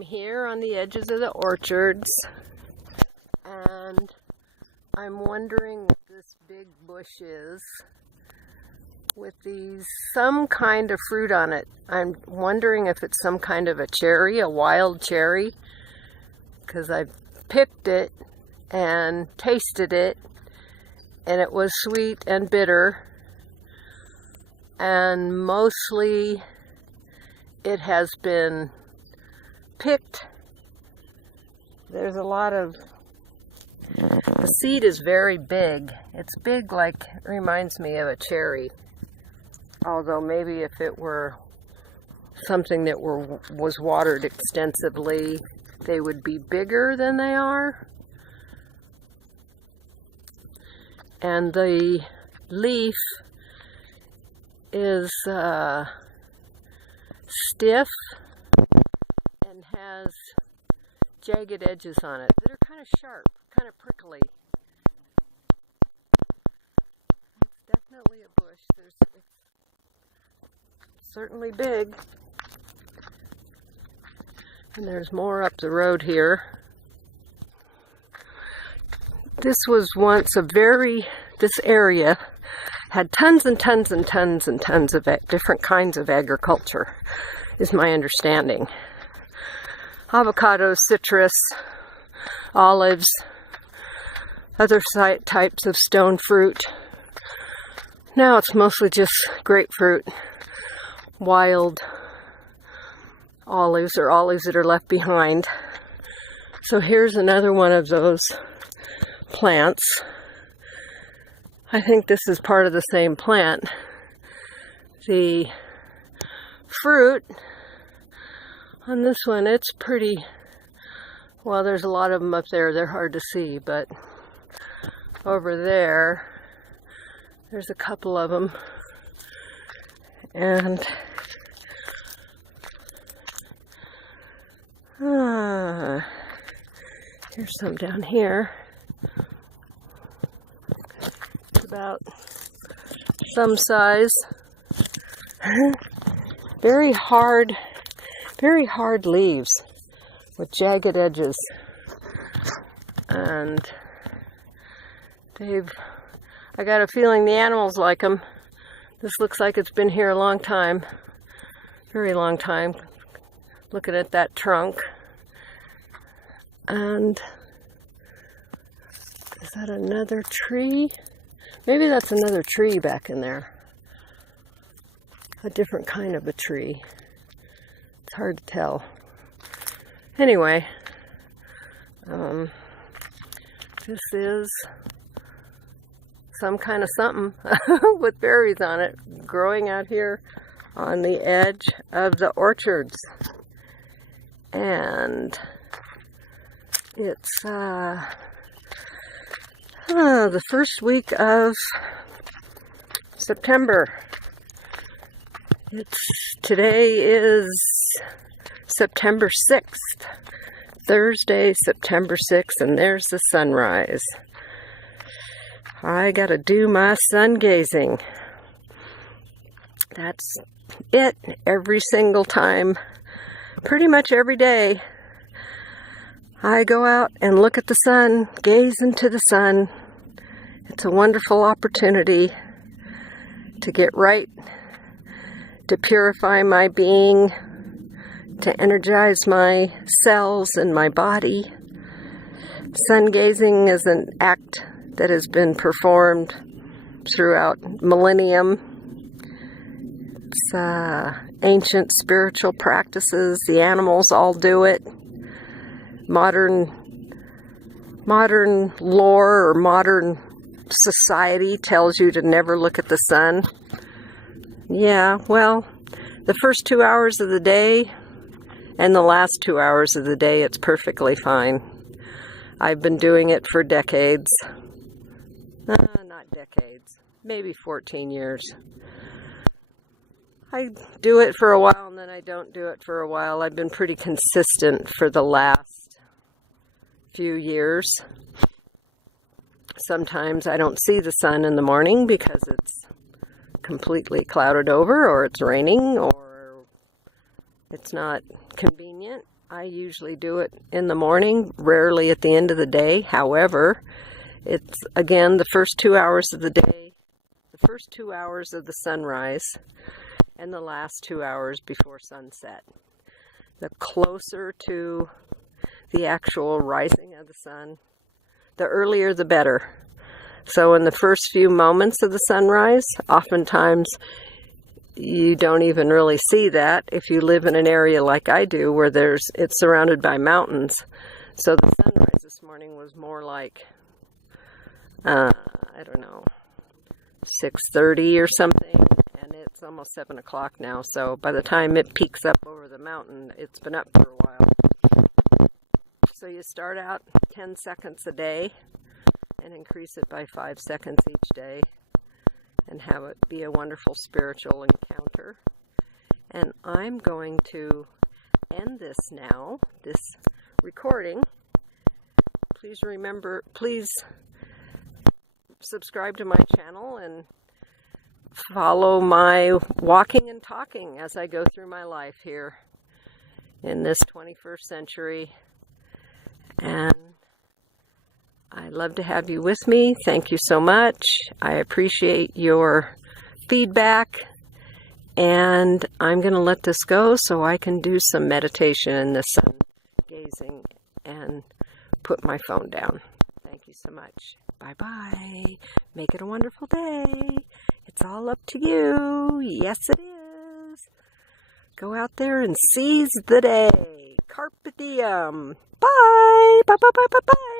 I'm here on the edges of the orchards, and I'm wondering what this big bush is with some kind of fruit on it. I'm wondering if it's some kind of a cherry, a wild cherry, because I picked it and tasted it, and it was sweet and bitter, and mostly it has been picked. There's a lot of, the seed is very big. It's big, like, reminds me of a cherry. Although maybe if it were something that was watered extensively, they would be bigger than they are. And the leaf is stiff and has jagged edges on it that are kind of sharp, kind of prickly. It's definitely a bush. It's certainly big. And there's more up the road here. This was once this area had tons and tons and tons and tons of different kinds of agriculture, is my understanding. Avocados, citrus, olives, other types of stone fruit. Now it's mostly just grapefruit, wild olives, or olives that are left behind. So here's another one of those plants. I think this is part of the same plant. The fruit on this one, it's pretty, well, there's a lot of them up there. They're hard to see, but over there's a couple of them. And here's some down here. It's about some size. Very hard leaves with jagged edges. And I got a feeling the animals like them. This looks like it's been here a long time. Very long time. Looking at that trunk. And is that another tree? Maybe that's another tree back in there. A different kind of a tree. It's hard to tell. Anyway, this is some kind of something with berries on it growing out here on the edge of the orchards. And it's the first week of September. Today is September 6th, Thursday, September 6th, and there's the sunrise. I gotta do my sun gazing. That's it every single time. Pretty much every day. I go out and look at the sun, gaze into the sun. It's a wonderful opportunity to get right, to purify my being, to energize my cells and my body. Sun gazing is an act that has been performed throughout millennium. It's ancient spiritual practices. The animals all do it. Modern lore or modern society tells you to never look at the sun. Yeah, well, the first 2 hours of the day and the last 2 hours of the day, it's perfectly fine. I've been doing it for decades. Not decades, maybe 14 years. I do it for a while and then I don't do it for a while. I've been pretty consistent for the last few years. Sometimes I don't see the sun in the morning because it's completely clouded over, or it's raining, or it's not convenient. I usually do it in the morning, rarely at the end of the day. However, it's, again, the first 2 hours of the day, the first 2 hours of the sunrise, and the last 2 hours before sunset. The closer to the actual rising of the sun, the earlier the better. So in the first few moments of the sunrise, oftentimes you don't even really see that if you live in an area like I do where it's surrounded by mountains. So the sunrise this morning was more like, I don't know, 6:30 or something, and it's almost 7 o'clock now. So by the time it peaks up over the mountain, it's been up for a while. So you start out 10 seconds a day and increase it by 5 seconds each day, and have it be a wonderful spiritual encounter. And I'm going to end this now, this recording. Please subscribe to my channel and follow my walking and talking as I go through my life here in this 21st century. And I'd love to have you with me. Thank you so much. I appreciate your feedback. And I'm going to let this go so I can do some meditation in the sun gazing and put my phone down. Thank you so much. Bye-bye. Make it a wonderful day. It's all up to you. Yes, it is. Go out there and seize the day. Carpe diem. Bye. Bye-bye-bye-bye-bye.